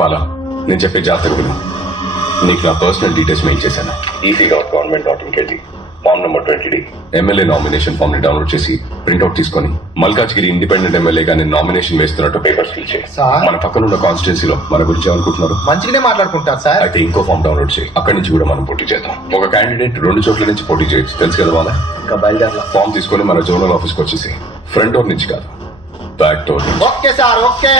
బాలా, నేను చెప్పే జాగ్రత్తగా విను. నీకు నా పర్సనల్ డీటెయిల్స్ మెయిల్ చేశాను. easy.government.in form number 20D MLA nomination form ని డౌన్లోడ్ చేసి ప్రింట్అవుట్ తీసుకొని మల్కాజ్గిరి ఇండిపెండెంట్ ఎమ్మెల్యేగా నేను నామినేషన్ వేస్తున్నట్టు పేపర్స్ ఫిల్ చేయి. మన పక్కన ఉన్న కాన్స్టిట్యున్సీలో మన గురించి ఏమనుకుంటున్నారు? మంచిగానే మాట్లాడుకుంటారు సార్. అయితే ఇంకో ఫామ్ డౌన్లోడ్ చేయి. అక్కడి నుంచి కూడా మనం పోటీ చేద్దాం. ఒక క్యాండిడేట్ 2 చోట్ల నుంచి పోటీ చేయొచ్చు, తెలుసు కదా వాళ్ళ. ఇంకా బయలుదేరాల. ఫామ్ తీసుకొని మన జోనల్ ఆఫీస్కి వచ్చేసి ఫ్రంట్ డోర్ నుంచి కాదు, బ్యాక్ డోర్ నుంచి. Okay sir, okay.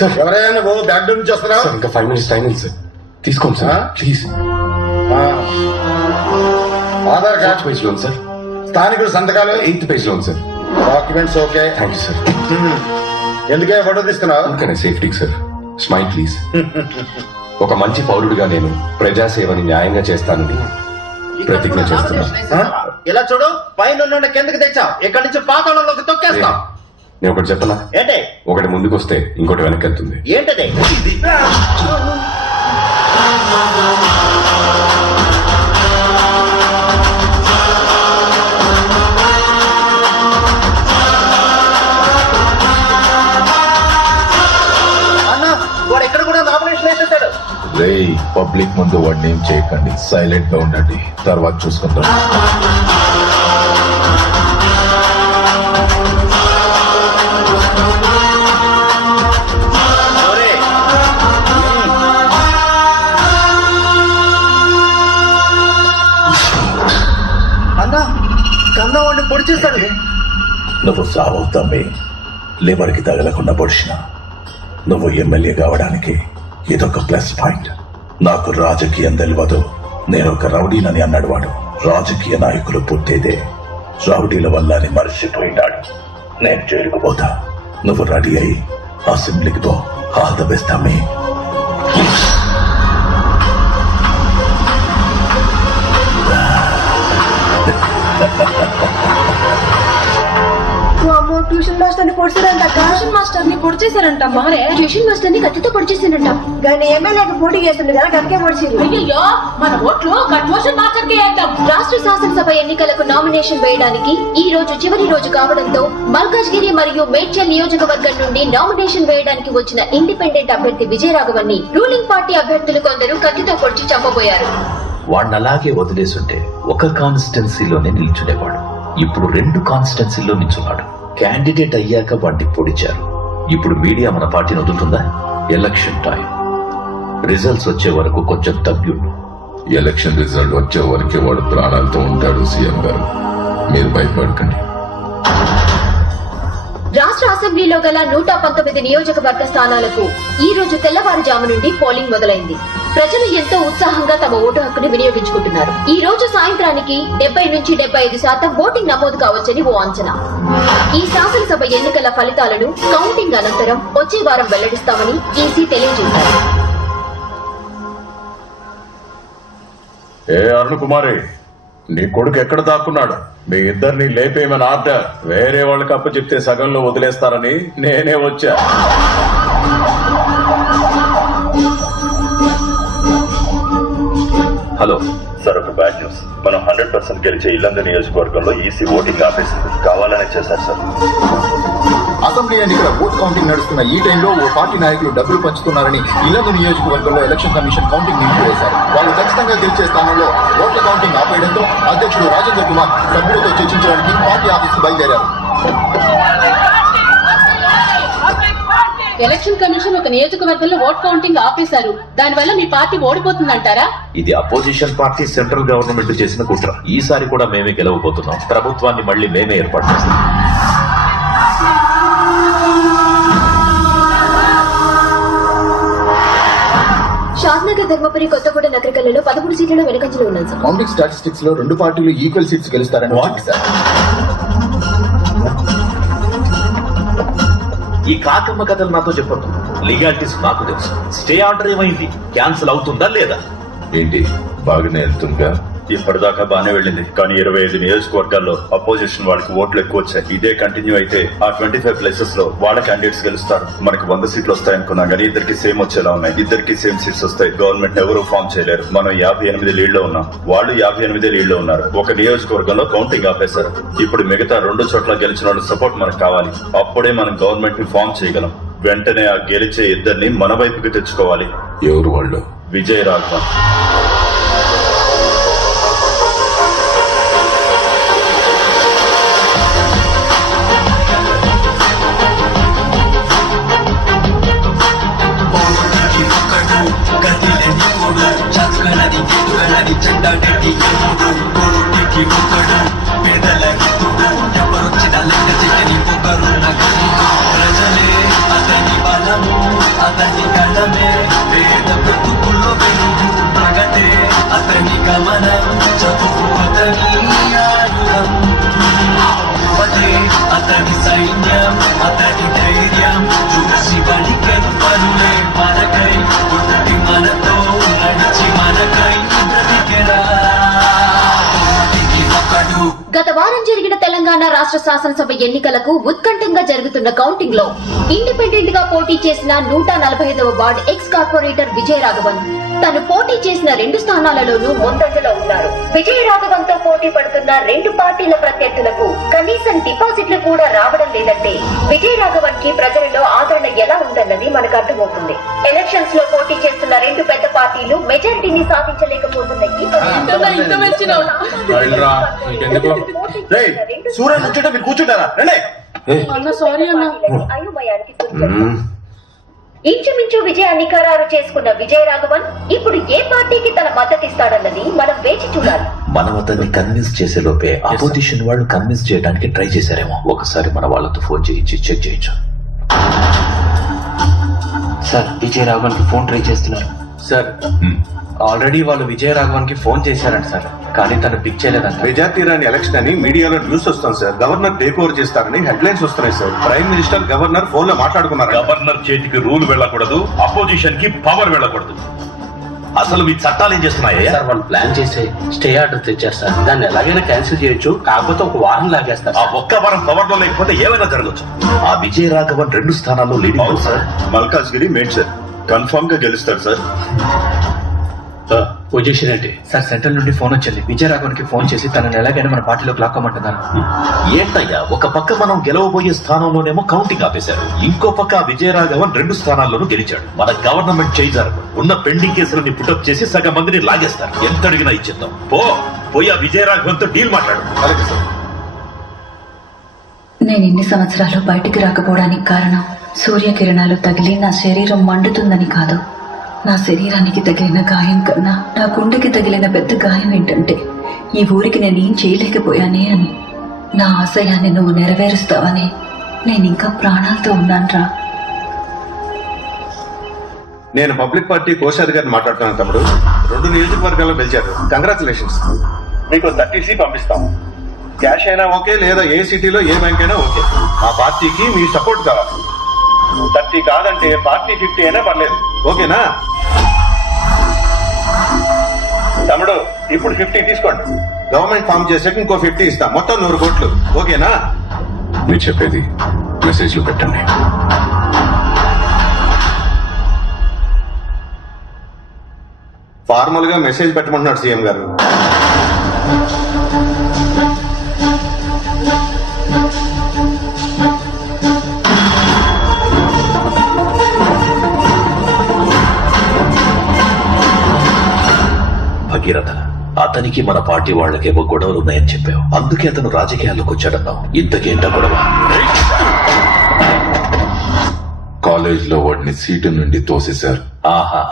సార్ ఎవరైనా నువ్వు బ్యాక్ డోర్ నుంచి వస్తున్నావు? ఇంకా 5 minutes టైం ఉంది సార్, తీసుకోండి sir please. Aadhaar card page లో ఉంది సార్. స్థానికుడు సంతకాలు 8th పేజ్ లో ఉంది sir. Documents okay. Thank you sir. ఎందుకే ఫోటో తీస్తున్నావు? అందుకనే సేఫ్టీకి సార్. Smile please. ఒక మంచి పౌరుడిగా నేను ప్రజాసేవని న్యాయంగా చేస్తానని ప్రతిజ్ఞ చేస్తున్నా. ఇలా చూడు, పైన కిందకి తెచ్చావు, ఇక్కడి నుంచి పాతాళంలోకి తొక్కేస్తాం. నేను ఒకటి చెప్పనా? ఏంటి? ఒకటి ముందుకు వస్తే ఇంకోటి వెనక్కి వెళ్తుంది. ఏంటది? అన్నా, వాడు ఎక్కడ కూడా నామినేషన్ వేసేసాడు. రేయ్, పబ్లిక్ ముందు వాడిని ఏం చేయకండి, సైలెంట్ గా ఉండండి, తర్వాత చూసుకుంటాం. అన్నా, కన్నా వాడిని పొడి చేశాడు. నువ్వు సావవుతామే, లేబర్కి తగలకుండా పొడిచిన. నువ్వు ఎమ్మెల్యే కావడానికి ఇదొక ప్లస్ పాయింట్. నాకు రాజకీయం తెలియదు, నేను ఒక రౌడీనని అన్నాడు వాడు. రాజకీయ నాయకులు పుట్టేదే రౌడీల వల్ల అని మర్చిపోయినాడు. నేను జైలుకు పోతా, నువ్వు రెడీ అయి అసెంబ్లీకి పో. ఆల్ ద బెస్ట్ అమ్మే. ట్యూషన్ మాస్టర్ ని పొడిచారంట. ట్యూషన్ మాస్టర్ ని పొడిచేశారంట. మారే ట్యూషన్ మాస్టర్ ని కత్తితో పొడిచేసారంట. కానీ ఎమ్మెల్యేకి పోటీ చేస్తుంది కదా, గట్టిగా పొడిచింది. అయ్యో, మన ఓట్లు ట్యూషన్ మాస్టర్ కి వేద్దాం. రాష్ట్ర శాసనసభ ఎన్నికలకు నామినేషన్ వేయడానికి ఈ రోజు చివరి రోజు కావడంతో మల్కాజ్గిరి మరియు మేడ్చల్ నియోజకవర్గం నుండి నామినేషన్ వేయడానికి వచ్చిన ఇండిపెండెంట్ అభ్యర్థి విజయరాఘవన్ ని రూలింగ్ పార్టీ అభ్యర్థులు కొందరు కత్తితో పొడిచి చంపబోయారు. వాడిని అలాగే వదిలేసుంటే ఒక కాన్స్టిట్యున్సీలోనే నిల్చునేవాడు. ఇప్పుడు 2 కాన్స్టిట్యున్సీల్లో నిల్చున్నాడు. క్యాండిడేట్ అయ్యాక వాడిని పొడిచారు. ఇప్పుడు మీడియా మన పార్టీని వదులుతుందా? ఎలక్షన్ టైం, రిజల్ట్స్ వచ్చే వరకు కొంచెం తగ్గుండు. ఎలక్షన్ రిజల్ట్ వచ్చే వరకే వాడు ప్రాణాలతో ఉంటాడు. సీఎం గారు మీరు భయపడకండి. రాష్ట్ర అసెంబ్లీలో గల 119 నియోజకవర్గ స్థానాలకు ఈ రోజు తెల్లవారుజాము నుండి పోలింగ్ మొదలైంది. ప్రజలు ఎంతో ఉత్సాహంగా తమ ఓటు హక్కును వినియోగించుకుంటున్నారు. ఈ రోజు సాయంత్రానికి 70 నుంచి 75% ఓటింగ్ నమోదు కావచ్చని ఓ అంచనా. ఈ శాసనసభ ఎన్నికల ఫలితాలను కౌంటింగ్ అనంతరం వచ్చే వారం వెల్లడిస్తామని ఈసీ తెలియజేశారు. ఏ అరుణ్ కుమారి, నీ కొడుకు ఎక్కడ దాక్కున్నాడు? మీ ఇద్దరిని లేపేయమని ఆర్డర్. వేరే వాళ్ళకి అప్పు చెప్తే సగంలో వదిలేస్తారని నేనే వచ్చా. హలో సార్, ఒక బ్యాడ్ న్యూస్. మనం 100% గెలిచే ఇల్లందు నియోజకవర్గంలో ఈసీ ఓటింగ్ ఆపేసింది. కావాలనే చేశారు సార్. అసెంబ్లీ ఎన్నికల ఓట్ కౌంటింగ్ నడుస్తున్న ఈ టైంలో ఓ పార్టీ నాయకులు డబ్బులు పంచుతున్నారని ఇల్లందు నియోజకవర్గంలో ఎలక్షన్ కమిషన్ కౌంటింగ్ నిలిపివేశారు. వాళ్ళు ఖచ్చితంగా గెలిచే స్థానంలో ఓట్ల కౌంటింగ్ ఆపేయడంతో అధ్యక్షుడు రాజేంద్ర కుమార్ సభ్యులతో చర్చించడానికి పార్టీ ఆఫీస్ బయలుదేరారు. ఎలక్షన్ కమిషన్ ఒక నియోజకవర్గంలో ఓట్ కౌంటింగ్ ఆపేశారు. దానివల్ల మీ పార్టీ ఓడిపోతుందంటారా? ఇది అపోజిషన్ పార్టీ సెంట్రల్ గవర్నమెంట్ చేసిన కుట్ర. ఈసారి కూడా మేమే గెలవబోతున్నాం. ప్రభుత్వాన్ని మళ్లీ మేమే ఏర్పాటు చేస్తాం. షాద్నగర్, ధర్మపురి, కొత్తగూడ నగరికల్లో 13 సీట్లలో వెనుకంజలో ఉన్నాయి సార్. కౌంటింగ్ స్టాటిస్టిక్స్ లో 2 పార్టీలు ఈక్వల్ సీట్స్ గెలుస్తారని సార్. ఈ కాకమ్మ కథలు నాతో చెప్పొద్దు. లీగాలిటీస్ నాకు తెలుసు. స్టే ఆర్డర్ ఏమైంది? క్యాన్సిల్ అవుతుందా లేదా? ఏంటి బాగానే వెళ్తుందిగా? ఇప్పటిదాకా బానే వెళ్ళింది, కానీ 25 నియోజకవర్గాల్లో అపోజిషన్ వాళ్ళకి ఓట్లు ఎక్కువ వచ్చాయి. ఇదే కంటిన్యూ అయితే ఆ 25 ప్లేసెస్ లో వాళ్ళ క్యాండిడేట్స్ గెలుస్తారు. మనకి 100 సీట్లు వస్తాయనుకున్నాం, కానీ ఇద్దరికి సేమ్ వచ్చేలా ఉన్నాయి. ఇద్దరికి సేమ్ సీట్స్ వస్తాయి. గవర్నమెంట్ ఎవరూ ఫామ్ చేయలేరు. మనం 58 లీడ్లో ఉన్నాం, వాళ్ళు 58 లీడ్లో ఉన్నారు. ఒక నియోజకవర్గంలో కౌంటింగ్ ఆపేశారు. ఇప్పుడు మిగతా 2 చోట్ల గెలిచిన వాళ్ళ సపోర్ట్ మనకు కావాలి. అప్పుడే మనం గవర్నమెంట్ ని ఫామ్ చేయగలం. వెంటనే ఆ గెలిచే ఇద్దరిని మన వైపుకి తెచ్చుకోవాలి. ఎవరు వాళ్ళు? విజయ్ రాఘవన్. అతని కళమే వేద బ్రతుకుల్లో వెలుగు ప్రగతే అతని గమనం చదువు అతని ఆయుధం యువతే అతని సైన్యం అతని ధైర్యం చూసి వణికెను పరులే మనకై పుట్టి మనతో నడిచి మనకై బ్రతికెరా. గత వారం జరిగిన తెలంగాణ రాష్ట్ర శాసనసభ ఎన్నికలకు ఉత్కంఠంగా జరుగుతున్న కౌంటింగ్ లో ఇండిపెండెంట్ గా పోటీ చేసిన 145వ ward ex corporator Vijaya Raghavan తను పోటీ చేసిన 2 స్థానాలలోనూ ముందంజలో ఉన్నారు. విజయ రాఘవన్ తో పోటీ పడుతున్న 2 పార్టీల ప్రత్యర్థులకు కనీసం డిపాజిట్లు కూడా రావడం లేదంటే విజయ రాఘవన్ కి ప్రజలలో ఆదరణ ఎలా ఉందన్నది మనకు అర్థమవుతుంది. ఎలక్షన్స్ లో పోటీ చేస్తున్న 2 పెద్ద పార్టీలు మెజారిటీని సాధించలేకపోతున్నాయి. సూర్యుడు వచ్చేట మీరు కూర్చుంటారా? అయోమయానికి ఇంచుమించు విజయాన్ని ఖరారు చేసుకున్న విజయ రాఘవన్ ఇప్పుడు ఏ పార్టీకి తన మద్దతిస్తాడన్నది మనం వేచి చూడాలి. మనం అతన్ని కన్విన్స్ చేసే లోపే అపోజిషన్ వాళ్ళు కన్విన్స్ చేయడానికి ట్రై చేశారేమో. ఒకసారి మన వాళ్ళతో ఫోన్ చేయించి చెక్ చేయొచ్చు. సార్, విజయ రాఘవన్ కి ఫోన్ ట్రై చేస్తున్నారు సార్. ఆల్రెడీ వాళ్ళు విజయ రాఘవన్ కి ఫోన్ చేశారంట సార్, కానీ తను పిక్ చేయలేదంట. మెజార్టీ రాని ఎలక్షన్ అని మీడియాలో న్యూస్ వస్తాం సార్. గవర్నర్ టేక్ ఓవర్ చేస్తారని హెడ్లైన్స్ వస్తున్నాయి sir. Prime minister governor phone లో మాట్లాడుకున్నారు. గవర్నర్ చేతికి రూల్ వెళ్ళకూడదు, అపోజిషన్ కి పవర్ వెళ్ళకూడదు. అసలు మీ చట్టాలు ఏం చేస్తున్నాయా? సార్, వాళ్ళు ప్లాన్ చేసి స్టే ఆర్డర్ తెచ్చారు సార్. దాన్ని ఎలాగైనా క్యాన్సిల్ చేయొచ్చు, కాకపోతే ఒక వారం లాగేస్తారు. ఆ ఒక్క వారం పవర్ లో లేకపోతే ఏమైనా జరగచ్చు. ఆ విజయ రాఘవన్ 2 స్థానాల్లో leading sir. Malkajgiri made sir, confirm గా గెలుస్తారు సార్. పొజిషన్ ఏంటి సార్? సెంట్రల్ నుండి ఫోన్ వచ్చింది. విజయ రాఘవన్ కి ఫోన్ చేసి తనని ఎలాగైనా మన పార్టీలోకి లాక్కోమంటున్నారు. ఏంటయ్యా, ఒక పక్క మనం గెలవబోయే స్థానంలోనేమో కౌంటింగ్ ఆపేశారు, ఇంకో పక్క విజయ రాఘవన్ 2 స్థానాల్లోనూ గెలిచాడు. మన గవర్నమెంట్ చేయిజారు ఉన్న పెండింగ్ కేసులని పుటప్ చేసి సగం మందిని లాగేస్తారు. ఎంత అడిగినా ఇచ్చేద్దాం. పోయి ఆ విజయ రాఘవన్ తో డీల్ మాట్లాడు. అలాగే సార్. నేను ఇన్ని సంవత్సరాలు బయటికి రాకపోవడానికి కారణం సూర్యకిరణాలు తగిలి నా శరీరం మండుతుందని కాదు, నా శరీరానికి తగిలిన గాయం కన్నా నా గుండెకి తగిలిన పెద్ద గాయం ఏంటంటే ఈ ఊరికి నేనేం చేయలేకపోయానే అని. నా ఆశయాన్ని నువ్వు నెరవేరుస్తావని నేనింకా ప్రాణాలతో ఉన్నాన్రా. నేను పబ్లిక్ పార్టీ కోశాధికారిని మాట్లాడుతున్నాను తమ్ముడు. 2 నియోజకవర్గాల్లో గెలిచారు. కంగ్రాచులేషన్స్. మీకు 30C పంపిస్తాం. క్యాష్ అయినా ఓకే, లేదా ఏ సిటీలో ఏ బ్యాంక్ అయినా ఓకే. మా పార్టీకి మీ సపోర్ట్ కావాలి. 30 కాదంటే పార్టీ 50 అయినా పర్లేదు. ఓకేనా తమ్ముడు? ఇప్పుడు 50 తీసుకోండి. గవర్నమెంట్ ఫామ్ చేసాక ఇంకో 50 ఇస్తాం. మొత్తం 100 కోట్లు. ఓకేనా? మీరు చెప్పేది మెసేజ్ లో పెట్టండి. ఫార్మల్ గా మెసేజ్ పెట్టమంటున్నాడు సీఎం గారు. భగీరథ, అతనికి మన పార్టీ వాళ్ళకేవో గొడవలు ఉన్నాయని చెప్పావు. అందుకే అతను రాజకీయాల్లోకి వచ్చాడన్నావు. ఇంతకేంటా గొడవ? కాలేజ్ లో వాడిని సీటు నుండి తోసేశారు. ఆహా,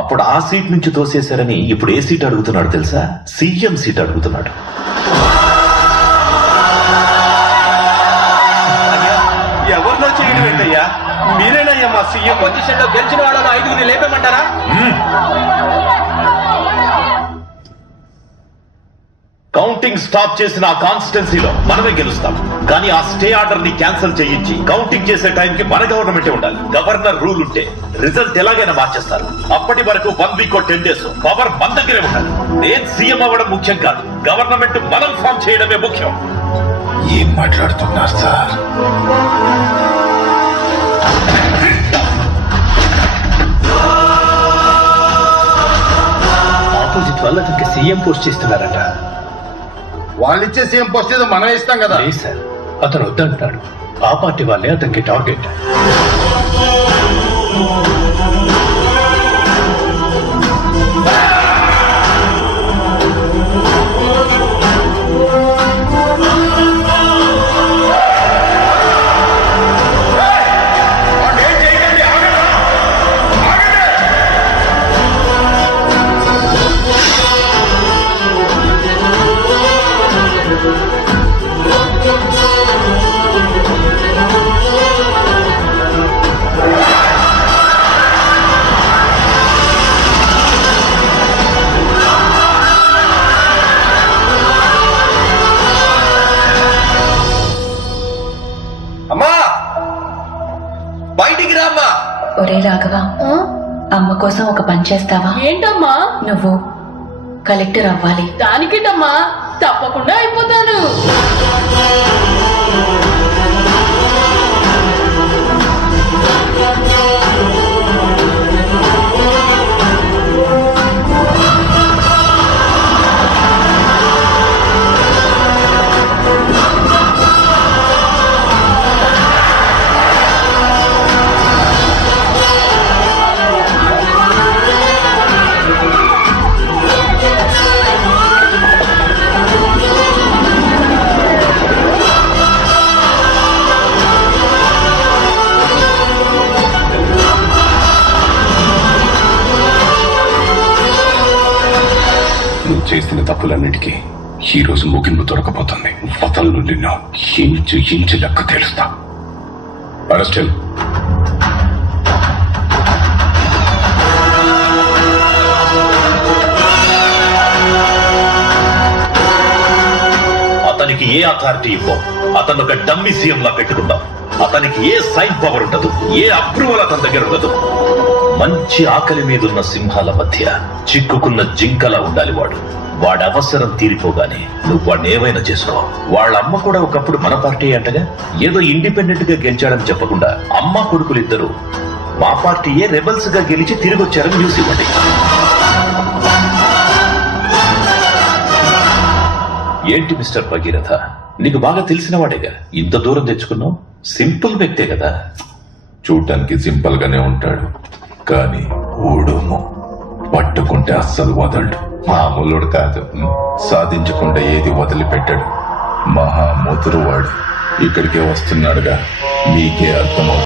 అప్పుడు ఆ సీట్ నుంచి తోసేశారని ఇప్పుడు ఏ సీట్ అడుగుతున్నాడు తెలుసా? సీఎం సీట్ అడుగుతున్నాడు. ఎవరిలో చేయడం ఏంటయ్యా? మీరేనయ్యా మా సీఎం. పొజిషన్ లో గెలిచిన వాళ్ళలో 5గురిని లేపేమంటారా? కౌంటింగ్ స్టాప్ చేసిన ఆ కాన్స్టిట్యున్సీలో మనమే గెలుస్తాం. కానీ ఆ స్టే ఆర్డర్ ని క్యాన్సిల్ చేయించి కౌంటింగ్ చేసే టైంకి మన గవర్నమెంటే ఉండాలి. గవర్నర్ రూల్ ఉంటే రిజల్ట్ ఎలాగైనా మార్చేస్తారు. అప్పటి వరకు 1 వీక్ 10 డేస్ పవర్ మన దగ్గరే ఉండాలి. నేను సీఎం అవ్వడం ముఖ్యం కాదు, గవర్నమెంట్ మనం ఫామ్ చేయడమే ముఖ్యం. ఏం మాట్లాడుతున్నారు సార్? ఆపోజిట్ వాళ్ళు అతనికి సీఎం పోస్ట్ చేస్తున్నారట. వాళ్ళిచ్చే సీఎం పోస్ట్ ఏదో మనం ఇస్తాం కదా. లేదు సార్, అతను వద్దంటున్నాడు. ఆ పార్టీ వాళ్ళే అతనికి టార్గెట్. ఒరే రాఘవ, అమ్మ కోసం ఒక పని చేస్తావా? ఏంటమ్మా? నువ్వు కలెక్టర్ అవ్వాలి. దానికేంటమ్మా, తప్పకుండా అయిపోతాను. చేసిన తప్పులన్నిటికీ ఈ రోజు ముగింపు దొరకపోతుంది. వతలు నిన్ను ఇంచు ఇంచు లెక్క తేలుస్తా. అరెస్ట్. అతనికి ఏ అథారిటీ ఇవ్వం. అతను ఒక డమ్మీ సీఎం లా పెట్టుకుంటాం. అతనికి ఏ సైన్ పవర్ ఉండదు, ఏ అప్రూవల్ అతని దగ్గర ఉండదు. మంచి ఆకలి మీదున్న సింహాల మధ్య చిక్కుకున్న జింకలా ఉండాలి వాడు. వాడి అవసరం తీరిపోగానే నువ్వు వాడిని ఏమైనా చేసుకో. వాళ్ళ అమ్మ కూడా ఒకప్పుడు మన పార్టీ అంటగా. ఏదో ఇండిపెండెంట్ గా గెలిచాడని చెప్పకుండా అమ్మ కొడుకులిద్దరూ మా పార్టీయే రెబల్స్ గా గెలిచి తిరిగి వచ్చారని న్యూస్ ఇవ్వండి. ఏంటి మిస్టర్ భగీరథ, నీకు బాగా తెలిసిన వాడేగా, ఇంత దూరం తెచ్చుకున్నావు? సింపుల్ వ్యక్తే కదా. చూడటానికి సింపుల్ గానే ఉంటాడు, కానీ ఊడుము పట్టుకుంటే అస్సలు వదలడు. మామూలుడు కాదు, సాధించకుండా ఏది వదిలిపెట్టాడు. మహా ముదురువాడు. ఇక్కడికే వస్తున్నాడుగా, మీకే అర్థమవుతుంది.